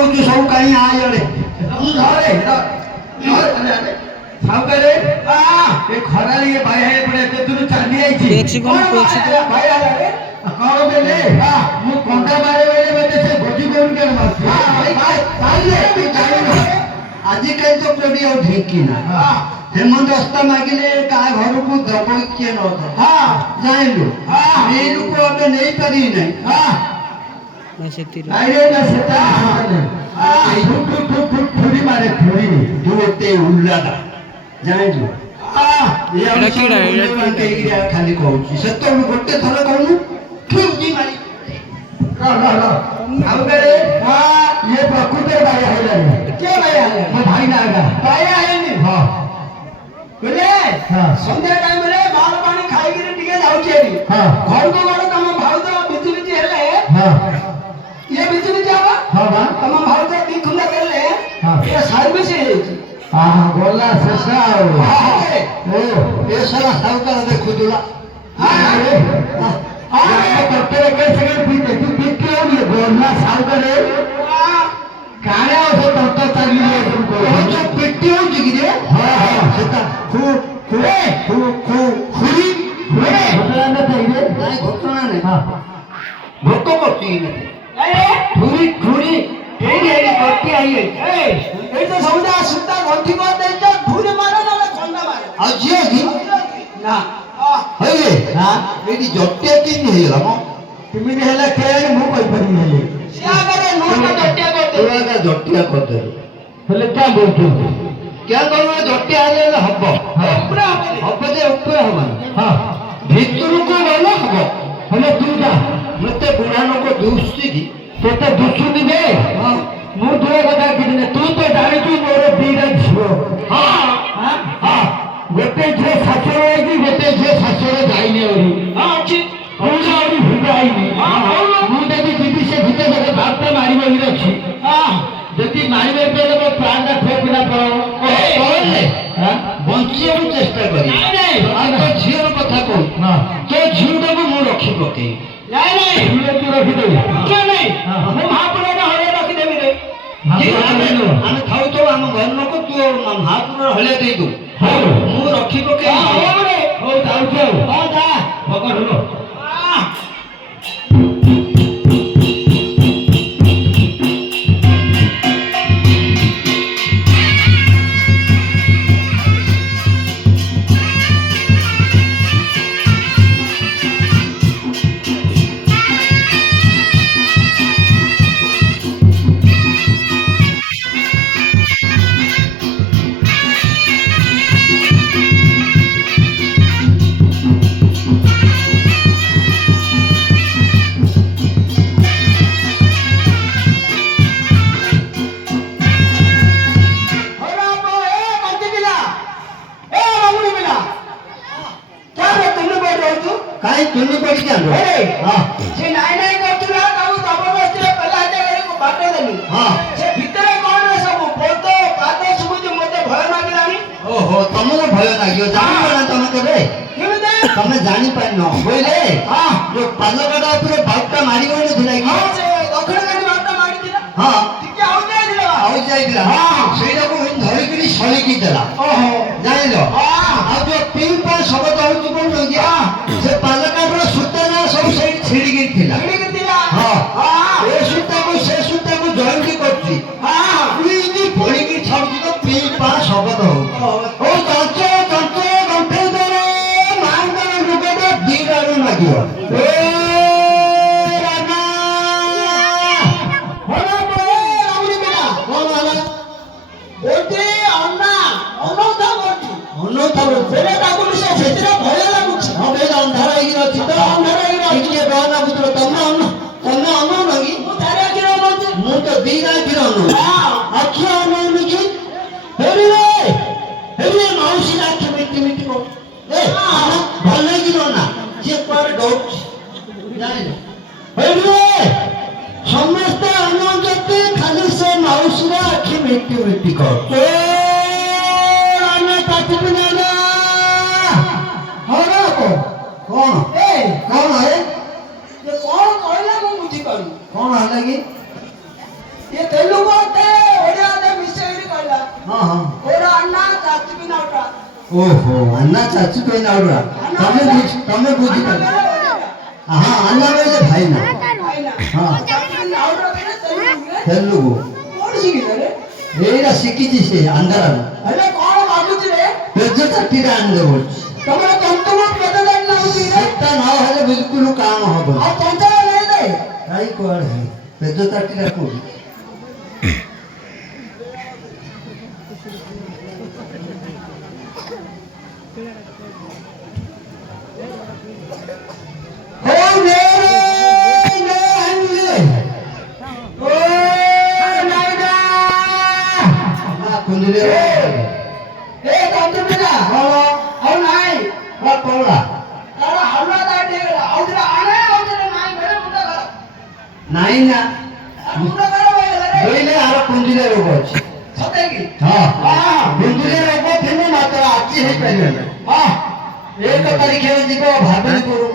कहूँ सब कहीं आ जड़े साउकारे ए खरा लिए भाई है पड़े ते तू चांदी आई थी भाई आ रे कौन बेले मु कोंडा मारे बेले बेले से गोजी कोन के मार भाई ये जाई आजि कल तो कोडी और ढेकी ना हेमंत रास्ता मागिले का घर को दब के न हां जाइलु ए लोग अब नहीं करी नहीं मैं सेती आइरे ना सेता थोड़ी मारे थोड़ी दुते उल्लादा जाइलु एटा कीड़ा एटा खाली कहूची सत्य गोटे थर कहनु ठुकी मारी अब करे ये प्रकृति भाई है क्या भाई है मैं भाई ना आगा भाई है नहीं हां बोले संध्या टाइम रे बाल पानी खाई के टिके जाउ छेरी घर को गलो तम भाउ तो बिति बिति हेले ये बिति बिति आवा हां तम भाउ तो दी खुला करले ये सर्विस है हां गोला ससा ओ ये सारा साउकार देखु दुला हां करते के सेकंड पीते तू पीत के ये गोला साउकार काळे असो तत्ता चालली आहे तुमको जो पेटी हो जी रे हां सेता खुरी घटना नहीं घटना नहीं हाँ भोको करती नहीं खुरी करती आई है ये तो समुदाय सुद्धा गंठी मार दे तो खुरी मारो ना कोंडा मारो आज ये ना है हां एडी जट्टे की नहीं है हम तुम ने हला के मु कोई परी है क्या करे नो का जट्टिया कर दे का जट्टिया कर दे हले क्या बोलतो क्या करू जट्टे आले हब पूरा हब जे ऊपर हम हां भीतर को गलो हब हले तू जा मते बुढ़ानो को दुष्टि की तोते दुष्टि दे हां मु तोरे कथा किने तू तो जानि तू मोर बीरा छो हां हां गोटे जे सासुर है कि गोटे जे सासुर जाइने ओरी हां अछि पूजा ओरी भुगाइनी हां मु देबी जीती से भीतर के बापटा मारिबो ही अछि हां जति मारिबे पेले मो प्राणटा ठोकिना पड़ो हां बंचियु चेष्टा करी नहीं आ तो झीर कथा को हां तो झीरटा को मु रखी पके नहीं झीर तू रखी दे क्या नहीं मु महापुर ना हले रखी देबी रे हम खाऊ तो हम घर नको तू महापुर हले दे दू मु रखी पके हो रे हो जाऊ जाऊ हां जा पकड़ लो काय तुनी पड़ी क्या अरे हां से नाही करतुला ताऊ जबरदस्ती पल्ला जे करे को बाटे देली हां से भीतर कोन रे सब पोतो पातो सुबुज मते भय लागिलानी ओहो तमरो भय लागियो जानि ना तमे केबे केबे तमे जानि पाइ न बोले हां जो पालगडा ऊपर बापटा मारी गयो दिलाई हां से दखण गाडी बापटा मारी दिला हां ठीक हो जाई दिला हां सेटा को धरि करी सली की देला ओहो जानिलो हां अब जो पिंक पर शब्द हो कोन लगिया से पालकाडर सुतना सब से छिड़ी गई थिला हां हां ए सुता को जॉइन की करती हां इनी भोली की छाउती तो पिंक पर शब्द हो ओ काचे गंठे दरे मांगन रुगडे दीडारू लागियो ए राना होला बोले रामरी बेटा बोल वाला बोलते अन्ना बेले ताको से सेतरा भय लागुछ हबे अंधार आइ रछि तो अंधार आइ रछि के बाना पुत्र तन्ना अनु लगी मु तारे गिरो मत मु तो दीना गिरो न हां अखिया न लिखि हेरी मौसी लाख मिट्टी को ए भल गिरो ना जे पर डोट जानि हेरी समस्त अनजते खाली से मौसी रा आखि मिट्टी को ए आना ताती बिना ना हरा को कौन है ये कौन कहला मु बुझी पानी कौन है लगी ये తెలుగుతే ఒడియాదే మిస్టేక్ కళ్ళ ఓరా అన్న చచ్చిపోయినవురా ఓహో అన్న చచ్చిపోయినవురా తమ్మే బుద్ధి ఆహా అన్న వేలే భాయినా తెలుగు ఏడా సిక్కిచి సే అందరం అరే కోణ మాగుతిరే పెద్ద తట్టిరా అందవచ్చు ତମର ତନ୍ତମ పెద్దదన్న ଲାଗୁଛି ସେଟା ନ ହେଲେ ବିଲକୁଲ କାମ ହବ ଆଉ ତନ୍ତମ ନେଇ ଦେ କାଇ କୁଆଡେ ହେ పెద్ద తట్టిరా କୋଉଠି ఓ నే నే ఓ నాయనా నా కుందిలే ఏ తొందరగా అవు నాయ్ వా కోలా అరే హల్లా దాటే అవుద్ర ఆనే అవుద్ర నాయ్ బెరే ముందగా నాయనా ముందగా బెయిలే ఆర కుందిలే రోగ ଅଛି ସତେକି ହଁ కుందిలే ରୋଗ ଥିଲେ ମାତ୍ର ଆଜି ହେଇ ପାରିବ ହଁ 1 ତାରିଖରେ ଯିବ ଭାବିନି କରୁ